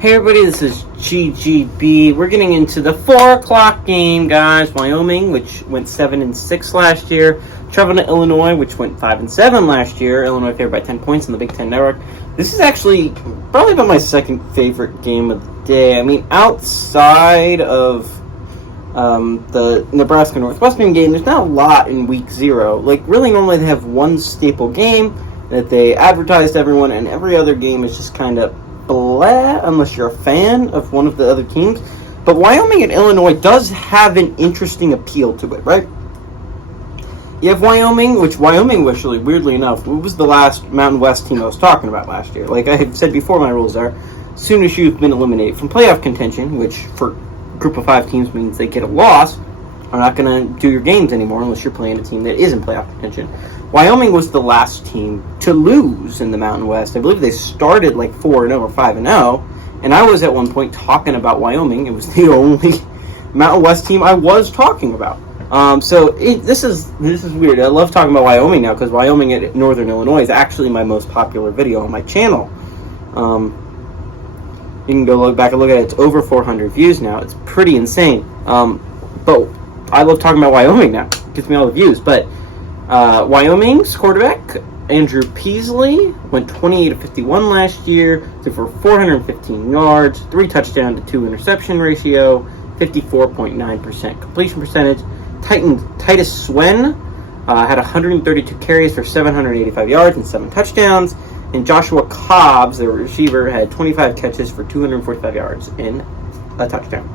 Hey everybody, this is GGB. We're getting into the 4 o'clock game, guys. Wyoming, which went 7-6 last year. Traveling to Illinois, which went 5-7 last year. Illinois favored by 10 points in the Big Ten Network. This is actually probably about my second favorite game of the day. I mean, outside of the Nebraska-Northwestern game, there's not a lot in week 0. Like, really, normally they have one staple game that they advertise to everyone, and every other game is just kind of blah, unless you're a fan of one of the other teams. But Wyoming and Illinois does have an interesting appeal to it, right? You have Wyoming, which Wyoming was actually, weirdly enough, it was the last Mountain West team I was talking about last year. Like I had said before, my rules are, as soon as you've been eliminated from playoff contention, which for group of 5 teams means they get a loss, are not going to do your games anymore unless you're playing a team that is in playoff contention. Wyoming was the last team to lose in the Mountain West. I believe they started like 4-0 or 5-0, and I was at one point talking about Wyoming. It was the only Mountain West team I was talking about. This is weird. I love talking about Wyoming now because Wyoming at Northern Illinois is actually my most popular video on my channel. You can go look back and look at it. It's over 400 views now. It's pretty insane. But I love talking about Wyoming now. It gets me all the views. But Wyoming's quarterback, Andrew Peasley, went 28 of 51 last year, threw for 415 yards, 3 touchdowns to 2 interception ratio, 54.9% completion percentage. Titus Swen had 132 carries for 785 yards and 7 touchdowns. And Joshua Cobbs, the receiver, had 25 catches for 245 yards and a touchdown.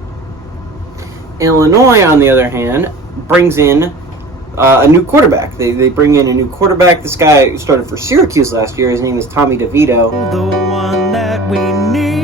Illinois, on the other hand, brings in a new quarterback. They bring in a new quarterback. This guy started for Syracuse last year. His name is Tommy DeVito. The one that we need.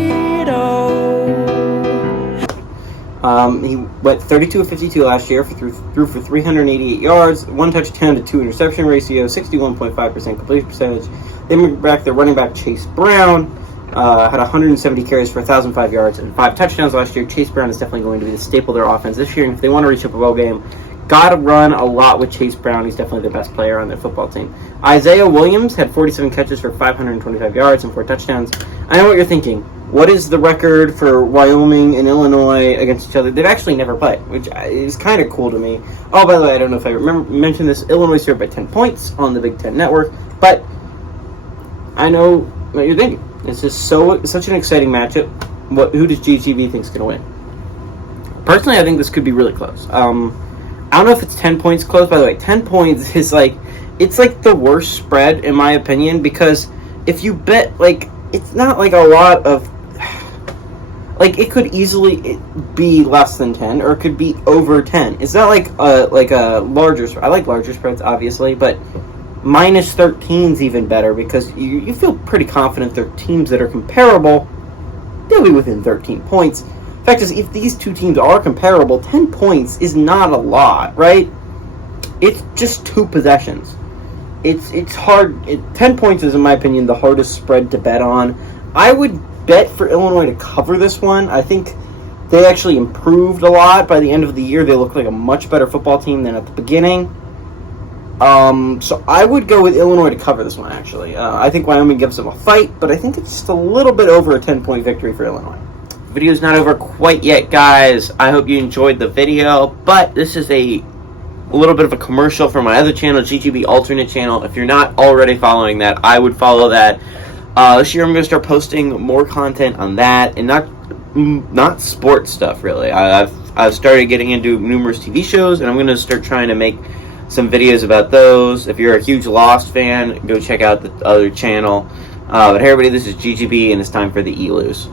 He went 32 of 52 last year, threw for 388 yards, 1 touchdown to 2 interception ratio, 61.5% completion percentage. They bring back their running back Chase Brown. Had 170 carries for 1,005 yards and 5 touchdowns last year. Chase Brown is definitely going to be the staple of their offense this year, and if they want to reach a bowl game, got to run a lot with Chase Brown. He's definitely the best player on their football team. Isaiah Williams had 47 catches for 525 yards and 4 touchdowns. I know what you're thinking. What is the record for Wyoming and Illinois against each other? They've actually never played, which is kind of cool to me. Oh, by the way, I don't know if I mentioned this. Illinois served by 10 points on the Big Ten Network, but I know what you're thinking. It's just such an exciting matchup. Who does GGB think is going to win? Personally, I think this could be really close. I don't know if it's 10 points close. By the way, 10 points is it's like the worst spread in my opinion, because if you bet, it's not like a lot of, it could easily be less than 10 or it could be over 10. It's not like a larger spread. I like larger spreads, obviously, but minus 13 is even better because you feel pretty confident they're teams that are comparable. They'll be within 13 points. The fact is, if these two teams are comparable, 10 points is not a lot, right? It's just 2 possessions. It's hard. 10 points is, in my opinion, the hardest spread to bet on. I would bet for Illinois to cover this one. I think they actually improved a lot. By the end of the year, they look like a much better football team than at the beginning. So I would go with Illinois to cover this one, actually. I think Wyoming gives them a fight, but I think it's just a little bit over a 10-point victory for Illinois. The video's not over quite yet, guys. I hope you enjoyed the video, but this is a little bit of a commercial for my other channel, GGB Alternate Channel. If you're not already following that, I would follow that. This year I'm going to start posting more content on that, and not sports stuff, really. I've started getting into numerous TV shows, and I'm going to start trying to make some videos about those. If you're a huge Lost fan, go check out the other channel. But hey everybody, this is GGB, and it's time for the E-Lose.